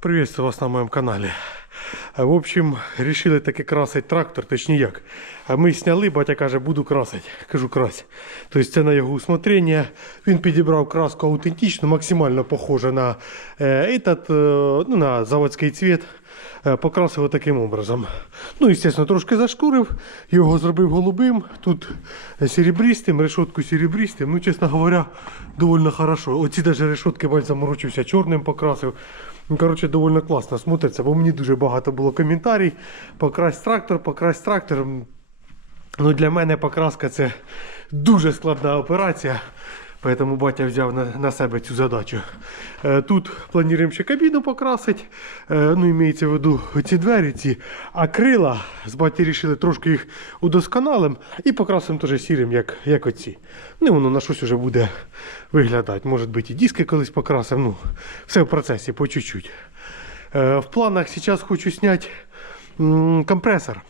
Приветствую вас на моем канале. В общем, решили таки красить трактор, точніше як. Ми сняли, батя каже, буду красити. Кажу, крась. Тобто це на його усмотрення. Він підібрав краску аутентичну, максимально похожа на, е, этот, е, ну, на заводський цвіт. Е, Покрасив таким образом. Ну, звісно, трошки зашкурив, його зробив голубим, тут серебристим, решетку серебристим. Ну, чесно говоря, довольно хорошо. Оці навіть решетки бать заморочився, чорним покрасив. Ну, коротше, доволі класно смотриться, бо мені дуже багато було коментарів. Покрась трактор, покрась трактор. Ну, для мене покраска це дуже складна операція. Поэтому батя взяв на, на себе цю задачу. Е, Тут плануємо ще кабіну покрасити. Е, Ну, імеється в виду ці двері, ці. А крила з баті вирішили трошки їх удосконалим і покрасимо теж сірим, як, як оці. Ну, воно на щось вже буде виглядати. Може бути і диски колись покрасимо. Ну, все в процесі по чуть-чуть. Е, В планах зараз хочу зняти компресор.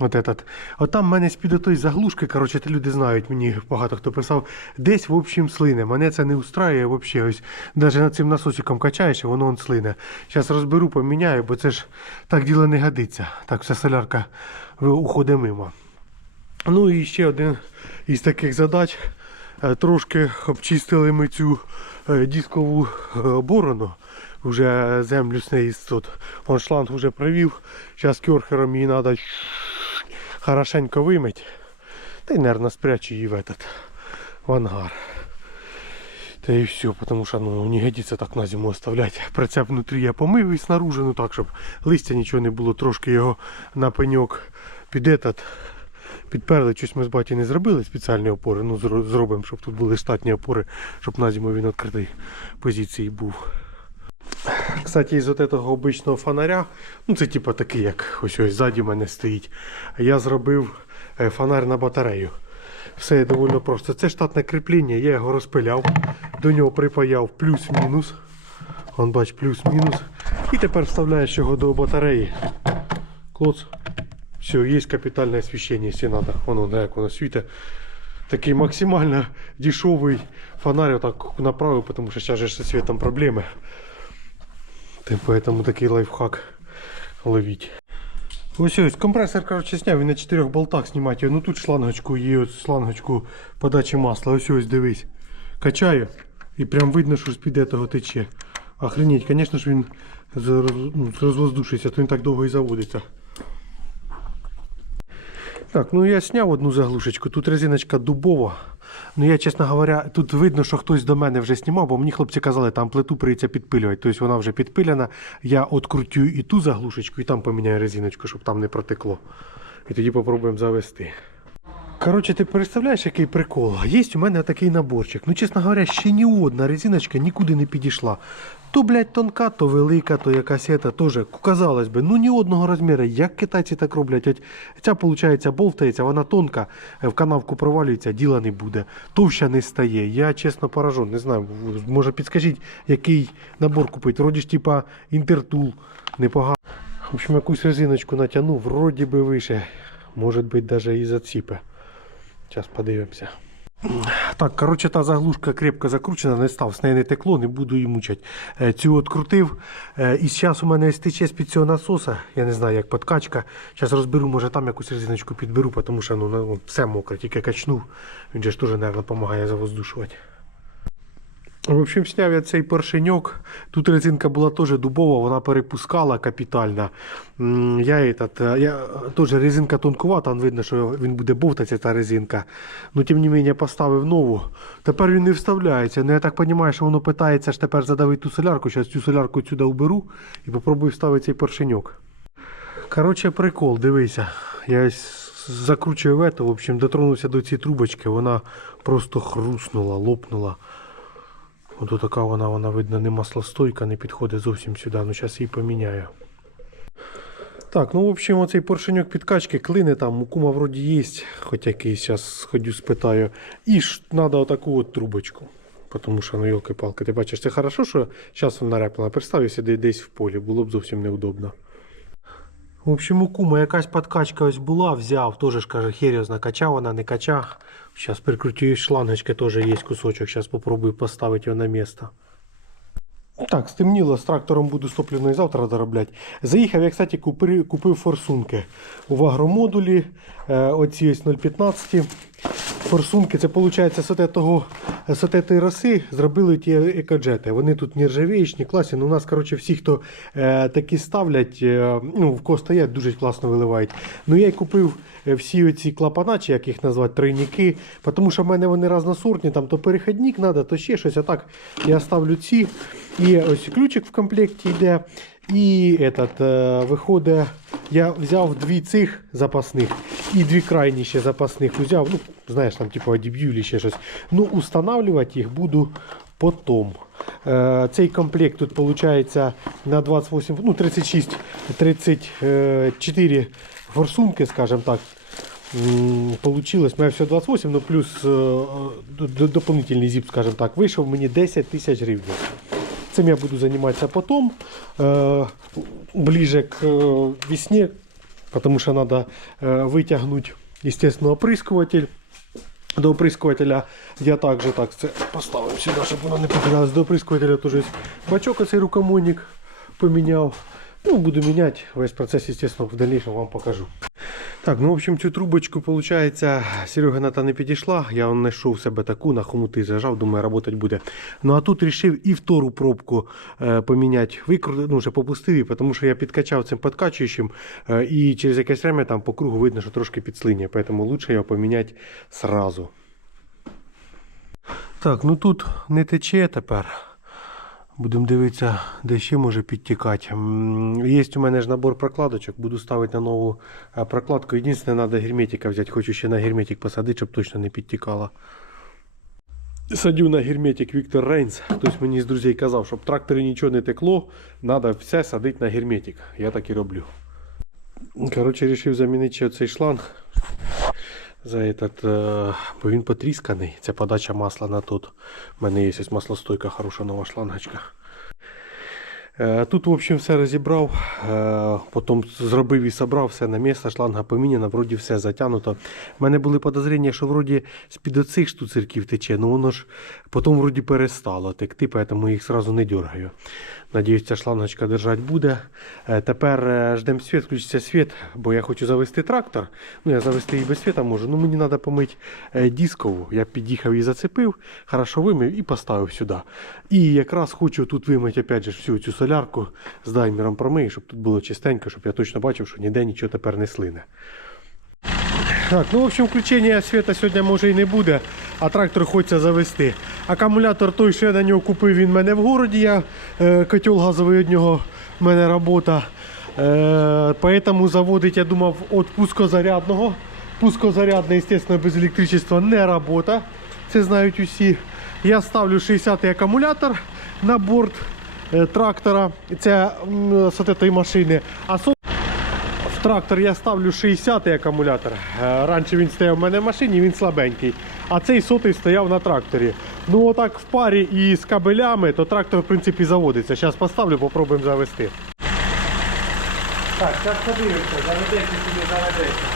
От этот. От там в мене з-під тої заглушки, коротше, те люди знають, мені багато хто писав, десь в общем слине. Мене це не устраює взагалі. Ось навіть над цим насосиком качаєш, і воно он слине. Зараз розберу, поміняю, бо це ж так діло не годиться. Так, вся солярка уходить мимо. Ну і ще один із таких задач. Е, Трошки обчистили ми цю е, дискову е, борону. Вже землю з неї. Он шланг вже провів. Зараз керхером її треба хорошенько вимити. Та й, мабуть, спрячу її в этот в ангар. Та і все, тому що ну, не годиться так на зиму оставляти. Прицеп внутрі я помив і снаружи, ну так, щоб листя нічого не було, трошки його на пеньок під этот, підперли. Щось ми з баті не зробили спеціальні опори. Ну, зробимо, щоб тут були штатні опори, щоб на зиму він відкритий позиції був. Кстати, із от этого обичного фонаря, ну це типа такий, як ось ось ззаді мене стоїть. Я зробив е, фонарь на батарею. Все доволі просто. Це штатне кріплення, я його розпиляв, до нього припаяв плюс-мінус. Вон бач, плюс-мінус. І тепер вставляєш його до батареї. Клоц. Все, є капітальне освіщення, якщо треба. Воно як воно світить. Такий максимально дешевий фонарь отак направив, тому що зараз же зі світом проблеми. Ти поэтому такий лайфхак ловіть. Ось ось компресор, короче, сняв, він на чотирьох болтах знімати. Ну тут шлангочку є, ось шлангочку подачі масла. Ось ось дивись. Качаю і прям видно, що з-під этого тече. Охренеть, звісно ж він розвоздушився, ну, розвоздушиться, то він так довго і заводиться. Так, ну я сняв одну заглушечку. Тут резиночка дубова. Ну я, чесно говоря, тут видно, що хтось до мене вже знімав, бо мені хлопці казали, там плиту прийдеться підпилювати. Тобто вона вже підпилена. Я открутю і ту заглушечку, і там поміняю резиночку, щоб там не протекло. І тоді попробуємо завести. Коротше, ти представляєш, який прикол? Є у мене такий наборчик. Ну, чесно говоря, ще ні одна резиночка нікуди не підійшла. То, блядь, тонка, то велика, то якась ета, теж, казалось би, ну ні одного розміру. Як китайці так роблять? Ця, виходить, болтається, вона тонка, е, в канавку провалюється, діла не буде. Товща не стає. Я чесно поражен, не знаю, може підскажіть, який набор купити. Вроді ж, типа, інтертул, непогано. В общем, якусь резиночку натягнув, вроді би вище. Може бути, навіть і заціпе. Зараз подивимося. Так, коротше, та заглушка крепко закручена, не став, з неї не текло, не буду її мучати. Е, Цю відкрутив. Е, І зараз у мене стече з-під цього насоса, я не знаю, як подкачка. Зараз розберу, може там якусь резиночку підберу, тому що ну, ну, все мокре, тільки качнув. Він же ж теж, мабуть, допомагає завоздушувати. В общем, сняв я цей поршеньок. Тут резинка була теж дубова, вона перепускала капітально. Я, этот, е, я е, теж резинка тонкувата, он видно, що він буде бовтатися та резинка. Ну, тим не менше, поставив нову. Тепер він не вставляється. Ну, я так розумію, що воно питається ж тепер задавити ту солярку. Зараз цю солярку сюди уберу і попробую вставити цей поршеньок. Коротше, прикол, дивися. Я закручую в это, в общем, дотронувся до цієї трубочки, вона просто хруснула, лопнула. Ото така вона, вона видно, не маслостойка, не підходить зовсім сюди. Ну, зараз її поміняю. Так, ну в общем, оцей поршеньок підкачки клине там, мукума вроді є, хоч якийсь, зараз сходю спитаю. І ж треба отаку от трубочку. Тому що, ну, йолки-палки, ти бачиш, це хорошо, що зараз вона реплена. Представ, якщо десь в полі, було б зовсім неудобно. В общем, у кума якась подкачка ось була, взяв, теж ж каже, серйозно качав, вона не качав. Зараз прикрутю шлангочки, теж є кусочок, зараз попробую поставити його на місце. Так, стемніло, з трактором буду стопливний завтра доробляти. Заїхав, я, кстати, купив, купив форсунки в агромодулі. Е, оці ось 0,15. Форсунки, це виходить з отетого, з отетої роси зробили ті екоджети. Вони тут нержавіючні, класні. Ну, у нас, коротше, всі, хто е, такі ставлять, е, ну, в кого стоять, дуже класно виливають. Ну, я й купив е, всі оці клапана, як їх назвати, тройники, тому що в мене вони разносортні, там то перехідник треба, то ще щось. А так я ставлю ці. І ось ключик в комплекті йде. І этот, е, виходить, я взяв дві цих запасних і дві крайні ще запасних взяв. Ну, знаєш, там типу одіб'ю чи ще щось. Ну, устанавливати їх буду потом. Е, цей комплект тут виходить на 28, ну 36, 34 форсунки, скажімо так. Получилось, у все 28, ну плюс е, дополнительний зіп, скажімо так, вийшов мені 10 тисяч гривень. Цим я буду займатися потім, е, ближе к весні, тому що треба вытягнуть, витягнути, естественно, опрыскиватель. До оприскувателя я также так це поставив сюди, щоб не потерялось. До оприскувателя теж бачок, оцей рукомойник поміняв. Ну, буду міняти. Весь процес, естественно, в дальнейшем вам покажу. Так, ну в общем, цю трубочку, виходить, Серега та не підійшла. Я знайшов себе таку, на хомути зажав, думаю, працювати буде. Ну а тут вирішив і втору пробку е, поміняти, викрути, ну, вже попустив тому що я підкачав цим підкачуючим, е, і через якесь время там по кругу видно, що трошки підслиняє, тому лучше його поміняти сразу. Так, ну тут не тече тепер. Будемо дивитися, де ще може підтікати. Є у мене ж набор прокладочок, буду ставити на нову е, прокладку. Єдине, треба герметика взяти. Хочу ще на герметик посадити, щоб точно не підтікало. Садю на герметик Віктор Рейнс. Хтось мені з друзей казав, щоб в тракторі нічого не текло, треба все садити на герметик. Я так і роблю. Коротше, вирішив замінити ще цей шланг. За этот, е, бо він потрісканий. Це подача масла на тут. У мене є ось маслостойка, хороша нова шлангочка. Е, Тут, в общем, все розібрав, е, потім зробив і собрав все на місце, шланга поміняна, вроді все затягнуто. У мене були подозріння, що вроді з-під оцих штуцерків тече, ну воно ж потім вроді перестало текти, тому їх одразу не дергаю. Надіюсь, ця шлангочка держать буде. Е, Тепер е, ждемо світ, включиться світ, бо я хочу завести трактор. Ну, я завести і без світа можу. Ну, мені треба помити е, дискову. Я під'їхав і зацепив, хорошо вимив і поставив сюди. І якраз хочу тут вимити опять же, всю цю солярку з даймером промию, щоб тут було чистенько, щоб я точно бачив, що ніде нічого тепер не слине. Так, ну в общем, включення світа сьогодні може і не буде, а трактор хочеться завести. Акумулятор той, що я на нього купив, він в мене в городі. Я, е, котел газовий від нього в мене робота. Е, поэтому заводить, я думав, від пускозарядного. Пускозарядний, естественно, без електричества не робота. Це знають усі. Я ставлю 60-й акумулятор на борт е, трактора. Це з машини. Трактор я ставлю 60-й акумулятор. Е, Раніше він стояв в мене в машині, він слабенький. А цей сотий стояв на тракторі. Ну отак в парі і з кабелями, то трактор в принципі заводиться. Зараз поставлю, попробуємо завести. Так, зараз подивимося, заведеться чи не заведеться.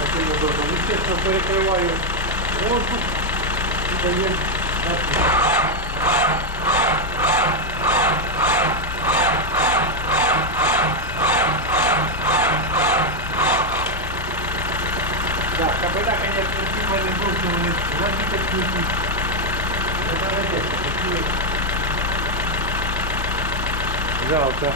Таким образом. Естественно, перекриваю воздух і даємо. Так, кабеля, конечно, ці в мене зовсім вони забіті круті. Не заведеться, такі. Жалко.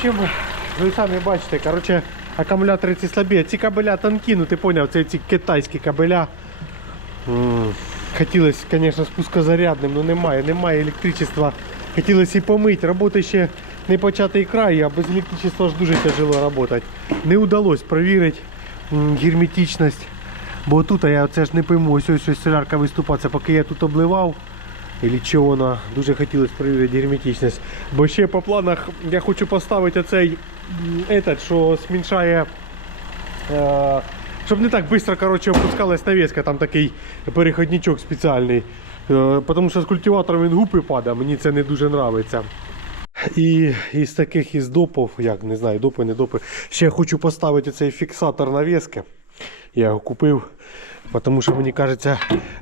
В общем, ви самі бачите, короче, акумулятори ці слабі, а ці кабеля тонкі, ну ти поняв, це ці китайські кабеля. Хотілося, звісно, з пускозарядним, але немає, немає електричества. Хотілося і помити. Робота ще не початий край, а без електричества ж дуже тяжело працювати. Не вдалося перевірити герметичність. Бо тут я це ж не пойму, ось ось ось солярка виступається, поки я тут обливав. Или що вона дуже хотілося перевірити герметичність. Бо ще по планах я хочу поставити оцей этот, що зміншає. Е, щоб не так швидко коротше, опускалась навіска, там такий переходничок спеціальний. Е, Тому що з культиватором він гупи падає, мені це не дуже подобається. І із таких із допів, як не знаю, допи, не допи, ще я хочу поставити цей фіксатор навіски. Я його купив, тому що мені кажеться,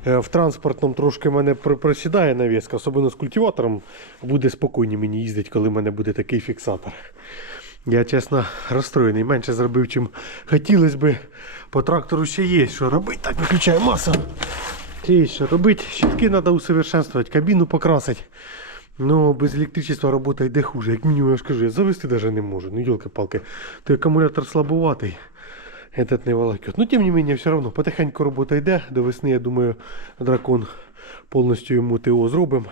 е, в транспортному трошки мене просідає навіска, особливо з культиватором буде спокійно мені їздити, коли в мене буде такий фіксатор. Я чесно розстроєний, менше зробив, чим хотілося би. По трактору ще є що робити. Так, виключаю масу. Ще є що робити. Щитки треба усовершенствувати, кабіну покрасити. Ну, без електричества робота йде хуже. Як мінімум, я ж кажу, я завести навіть не можу. Ну, йолки-палки. Той акумулятор слабоватий. Этот не волокет. Ну, тем не менее, все равно, потихеньку робота йде. До весни, я думаю, дракон повністю йому ТО зробимо.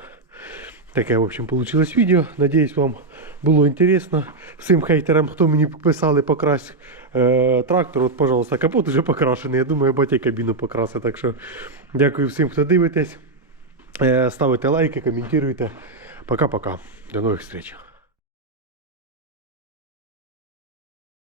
Таке, в общем, получилось відео. Надіюсь, вам було інтересно. Всім хейтерам, хто мені писали покрась е, трактор, от, пожалуйста, капот уже покрашений. Я думаю, батя кабіну покрасить. Так що дякую всім, хто дивитесь. Е, ставите лайки, коментуйте. Пока-пока. До нових зустріч.